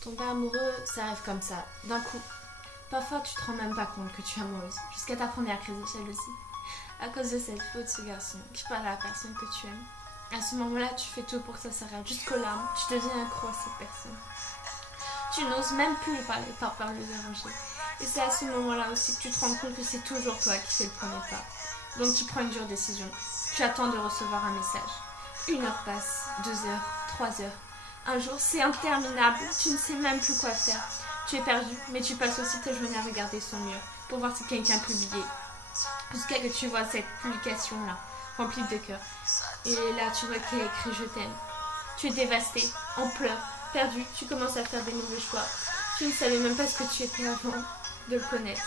Tomber amoureux, ça arrive comme ça, d'un coup. Parfois, tu te rends même pas compte que tu es amoureuse, jusqu'à ta première crise de jalousie. À cause de cette faute, ce garçon qui parle à la personne que tu aimes. À ce moment-là, tu fais tout pour que ça s'arrête jusqu'aux larmes. Tu deviens accro à cette personne. Tu n'oses même plus lui parler par peur de le déranger. Et c'est à ce moment-là aussi que tu te rends compte que c'est toujours toi qui fais le premier pas. Donc tu prends une dure décision. Tu attends de recevoir un message. 1 heure passe, 2 heures, 3 heures. Un jour, c'est interminable. Tu ne sais même plus quoi faire. Tu es perdu, mais tu passes aussi tes journées à regarder son mur pour voir si quelqu'un a publié. Jusqu'à que tu vois cette publication-là, remplie de cœurs. Et là, tu vois qu'il y a écrit "Je t'aime". Tu es dévasté, en pleurs, perdu. Tu commences à faire des mauvais choix. Tu ne savais même pas ce que tu étais avant de le connaître.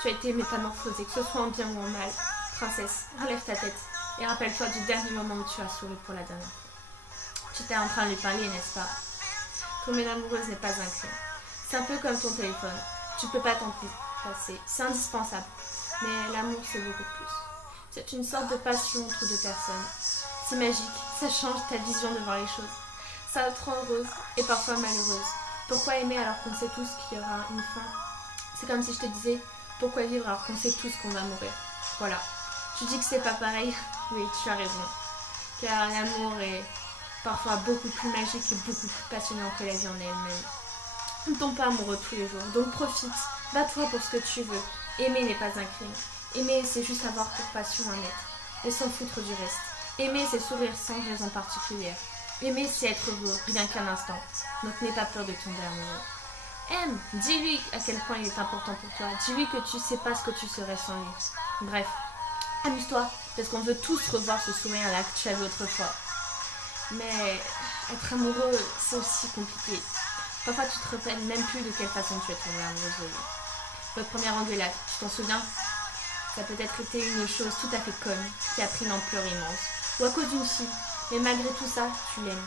Tu as été métamorphosée, que ce soit en bien ou en mal. Princesse, relève ta tête et rappelle-toi du dernier moment où tu as souri pour la dernière fois. Tu étais en train de lui parler, n'est-ce pas? Tomber amoureuse n'est pas un crime. C'est un peu comme ton téléphone. Tu peux pas t'en passer. C'est indispensable. Mais l'amour, c'est beaucoup plus. C'est une sorte de passion entre deux personnes. C'est magique. Ça change ta vision de voir les choses. Ça te rend heureuse et parfois malheureuse. Pourquoi aimer alors qu'on sait tous qu'il y aura une fin? C'est comme si je te disais, pourquoi vivre alors qu'on sait tous qu'on va mourir? Voilà. Tu dis que c'est pas pareil? Oui, tu as raison. Car l'amour est parfois beaucoup plus magique et beaucoup plus passionnant que la vie en elle-même. Ne tombe pas amoureux tous les jours, donc profite, bats-toi pour ce que tu veux. Aimer n'est pas un crime. Aimer, c'est juste avoir pour passion un être, et s'en foutre du reste. Aimer, c'est sourire sans raison particulière. Aimer, c'est être heureux, rien qu'un instant. Donc n'aie pas peur de tomber amoureux. Aime, dis-lui à quel point il est important pour toi. Dis-lui que tu sais pas ce que tu serais sans lui. Bref, amuse-toi, parce qu'on veut tous revoir ce sourire-là que tu avais autrefois. Mais être amoureux, c'est aussi compliqué. Parfois, tu te rappelles même plus de quelle façon tu es tombée amoureuse de lui. Votre première engueulade, tu t'en souviens? Ça a peut-être été une chose tout à fait conne, qui a pris une ampleur immense. Ou à cause d'une fille, mais malgré tout ça, tu l'aimes.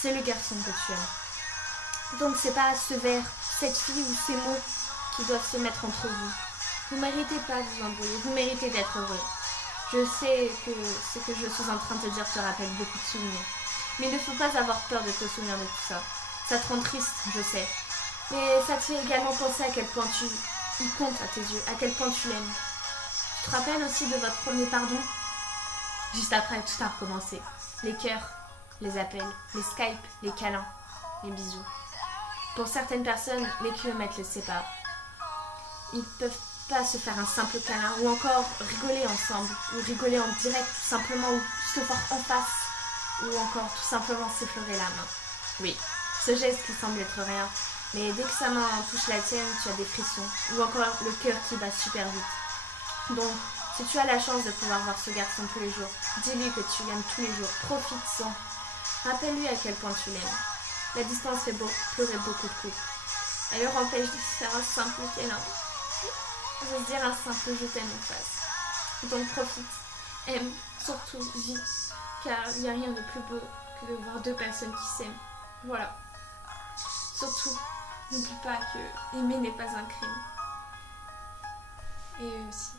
C'est le garçon que tu aimes. Donc c'est pas ce verre, cette fille ou ces mots qui doivent se mettre entre vous. Vous méritez pas de vous embrouiller, vous méritez d'être heureux. Je sais que ce que je suis en train de te dire te rappelle beaucoup de souvenirs. Mais il ne faut pas avoir peur de te souvenir de tout ça. Ça te rend triste, je sais. Mais ça te fait également penser à quel point il compte à tes yeux, à quel point tu l'aimes. Tu te rappelles aussi de votre premier pardon? Juste après, tout a recommencé. Les cœurs, les appels, les Skype, les câlins, les bisous. Pour certaines personnes, les kilomètres les séparent. Ils peuvent pas se faire un simple câlin ou encore rigoler ensemble ou rigoler en direct tout simplement ou se voir en face ou encore tout simplement s'effleurer la main. Oui, ce geste qui semble être rien, mais dès que sa main touche la tienne, tu as des frissons ou encore le cœur qui bat super vite. Donc, si tu as la chance de pouvoir voir ce garçon tous les jours, dis-lui que tu l'aimes tous les jours, profite-en. Rappelle-lui à quel point tu l'aimes. La distance fait pleurer beaucoup de couples. Elle leur empêche de se faire un simple câlin. J'ose dire un simple "je t'aime" en face. Donc profite, aime, surtout vis, car il n'y a rien de plus beau que de voir deux personnes qui s'aiment. Voilà. Surtout, n'oublie pas que aimer n'est pas un crime. Et eux aussi.